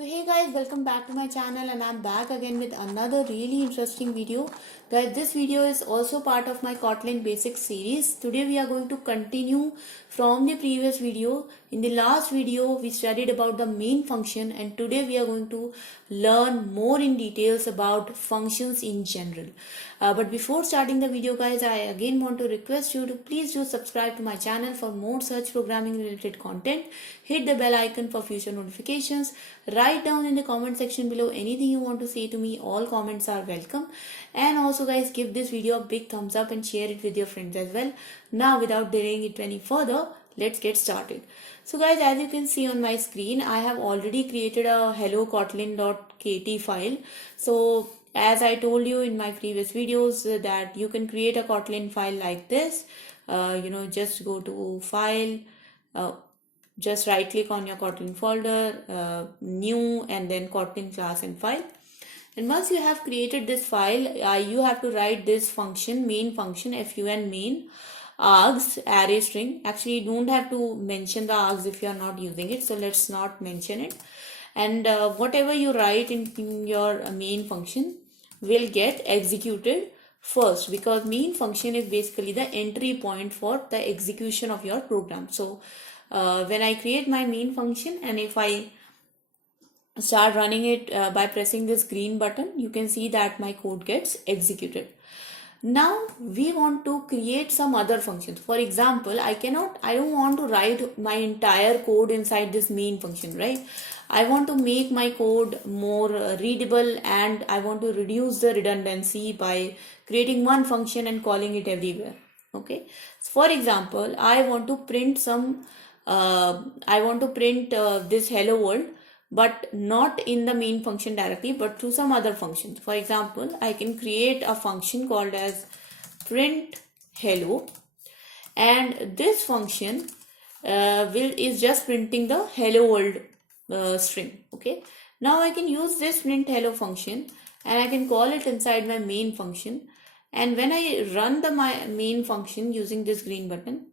So hey guys, welcome back to my channel and I'm back again with another really interesting video. Guys, this video is also part of my Kotlin Basics series. Today we are going to continue from the previous video. In the last video we studied about the main function, and today we are going to learn more in details about functions in general. But before starting the video guys, I again want to request you to please do subscribe to my channel for more such programming related content. Hit the bell icon for future notifications. Write down in the comment section below anything you want to say to me. All comments are welcome. And also guys, give this video a big thumbs up and share it with your friends as well. Now without delaying it any further, let's get started. So guys, as you can see on my screen, I have already created a hello kotlin.kt file. So as I told you in my previous videos that you can create a Kotlin file like this. Just go to file, just right click on your Kotlin folder, new, and then Kotlin class and file. And once you have created this file, you have to write this function, main function, fun main args array string. Actually, you don't have to mention the args if you are not using it, so let's not mention it. And whatever you write in your main function will get executed first, because main function is basically the entry point for the execution of your program. So when I create my main function, and if I start running it by pressing this green button, you can see that my code gets executed. Now we want to create some other functions. For example, I don't want to write my entire code inside this main function, right? I want to make my code more readable, and I want to reduce the redundancy by creating one function and calling it everywhere. Okay. So for example, I want to print this hello world, but not in the main function directly, but through some other functions. For example, I can create a function called as print hello, and this function is just printing the hello world string. Okay. Now I can use this print hello function and I can call it inside my main function. And when I run my main function using this green button,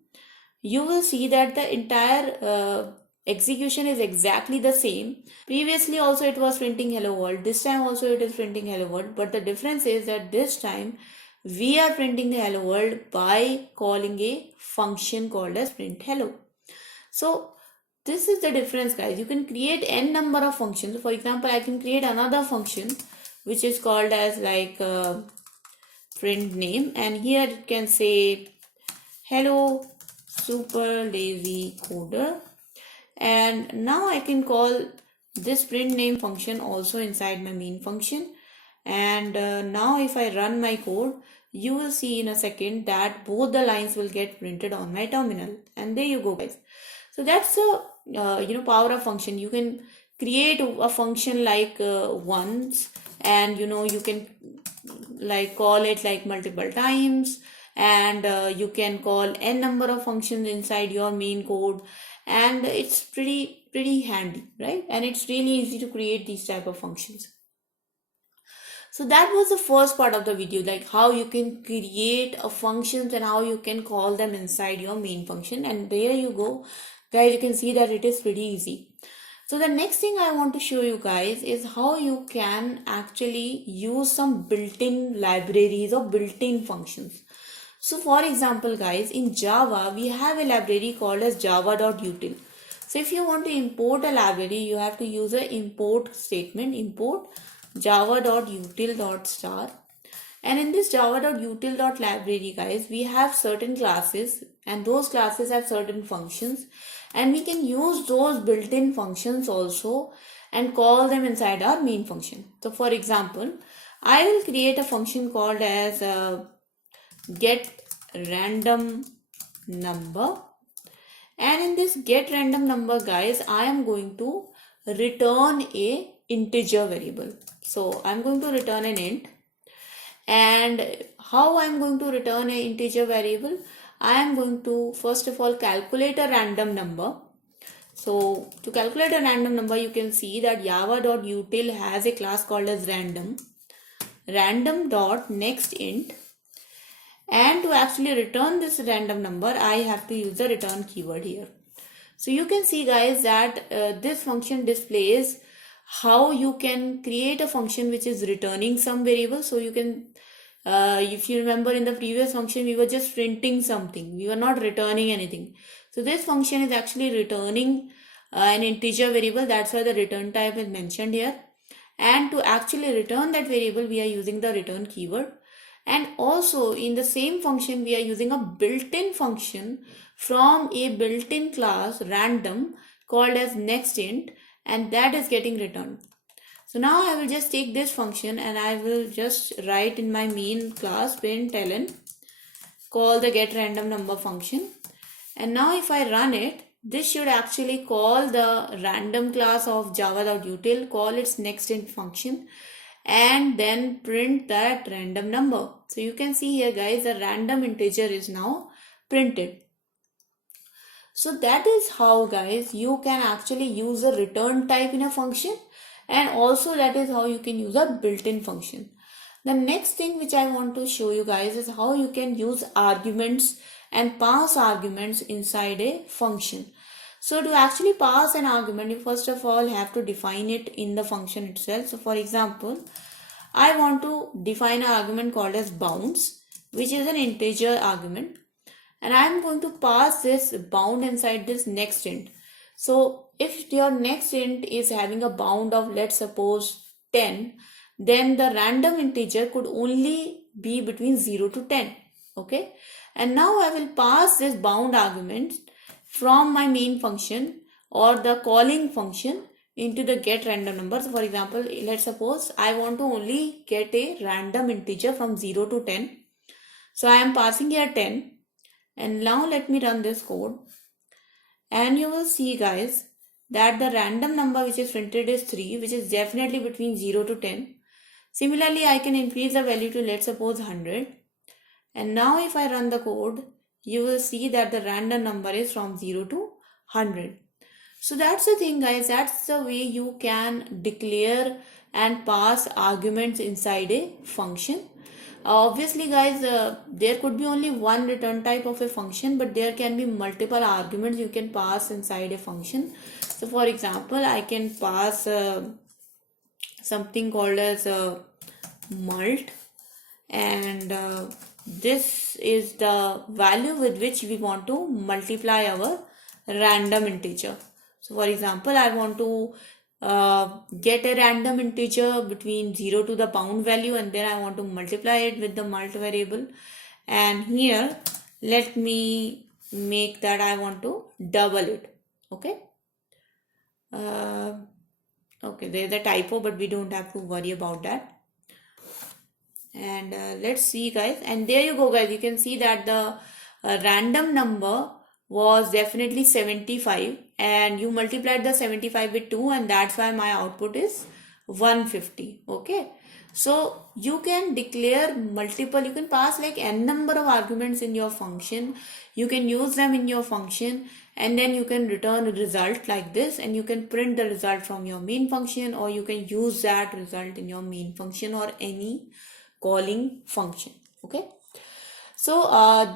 you will see that the entire execution is exactly the same. Previously also it was printing hello world. This time also it is printing hello world. But the difference is that this time we are printing the hello world by calling a function called as print hello. So this is the difference guys. You can create n number of functions. For example, I can create another function which is called as like print name, and here it can say hello super lazy coder. And now I can call this print name function also inside my main function. And now if I run my code, you will see in a second that both the lines will get printed on my terminal. And there you go guys. So that's the power of function. You can create a function like once, and you can like call it like multiple times, and you can call n number of functions inside your main code, and it's pretty handy, right? And it's really easy to create these type of functions. So that was the first part of the video, like how you can create a functions and how you can call them inside your main function. And there you go guys, you can see that it is pretty easy. So the next thing I want to show you guys is how you can actually use some built-in libraries or built-in functions. So for example guys, in Java we have a library called as java.util. So if you want to import a library, you have to use an import statement, import java.util.star. And in this java.util.library guys, we have certain classes, and those classes have certain functions, and we can use those built-in functions also and call them inside our main function. So for example, I will create a function called as get random number, and in this get random number guys, I am going to return a integer variable. So I'm going to return an int. And how I'm going to return an integer variable? I am going to first of all calculate a random number. So to calculate a random number, you can see that java.util has a class called as random.nextInt. And to actually return this random number, I have to use the return keyword here. So you can see guys that this function displays how you can create a function which is returning some variable. So you can, if you remember in the previous function, we were just printing something. We were not returning anything. So this function is actually returning an integer variable. That's why the return type is mentioned here. And to actually return that variable, we are using the return keyword. And also in the same function, we are using a built-in function from a built-in class random called as nextInt, and that is getting returned. So now I will just take this function and I will just write in my main class println, call the getRandomNumber function. And now if I run it, this should actually call the random class of java.util, call its nextInt function, and then print that random number. So you can see here guys, the random integer is now printed. So that is how guys you can actually use a return type in a function, and also that is how you can use a built-in function. The next thing which I want to show you guys is how you can use arguments and pass arguments inside a function. So to actually pass an argument, you first of all have to define it in the function itself. So for example, I want to define an argument called as bounds, which is an integer argument, and I am going to pass this bound inside this nextInt. So if your nextInt is having a bound of, let's suppose, 10, then the random integer could only be between 0 to 10. Okay, and now I will pass this bound argument from my main function or the calling function into the getRandomNumber. So for example, let's suppose I want to only get a random integer from 0 to 10. So I am passing here 10, and now let me run this code, and you will see guys that the random number which is printed is 3, which is definitely between 0 to 10. Similarly, I can increase the value to, let's suppose, 100. And now if I run the code, you will see that the random number is from 0 to 100. So that's the thing guys, that's the way you can declare and pass arguments inside a function. Obviously guys, there could be only one return type of a function, but there can be multiple arguments you can pass inside a function. So for example, I can pass something called as mult, and this is the value with which we want to multiply our random integer. So for example, I want to get a random integer between 0 to the bound value, and then I want to multiply it with the mult variable. And here let me make that I want to double it. Okay, okay, there's a typo, but we don't have to worry about that. And let's see guys, and there you go guys, you can see that the random number was definitely 75, and you multiplied the 75 with 2, and that's why my output is 150. Okay, so you can declare multiple, you can pass like n number of arguments in your function, you can use them in your function, and then you can return a result like this, and you can print the result from your main function, or you can use that result in your main function or any calling function. Okay, so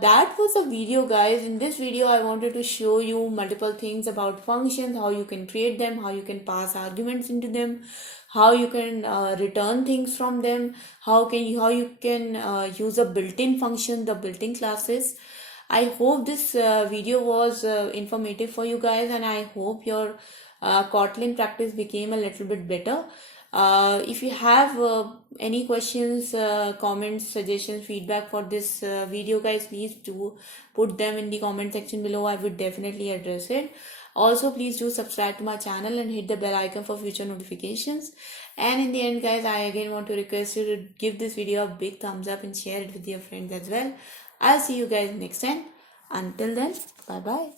that was the video guys. In this video I wanted to show you multiple things about functions, how you can create them, how you can pass arguments into them, how you can return things from them, how you can use a built-in function, the built-in classes. I hope this video was informative for you guys, and I hope your Kotlin practice became a little bit better. If you have any questions, comments, suggestions, feedback for this video guys, please do put them in the comment section below. I would definitely address it. Also, please do subscribe to my channel and hit the bell icon for future notifications. And in the end guys, I again want to request you to give this video a big thumbs up and share it with your friends as well. I'll see you guys next time. Until then, bye bye.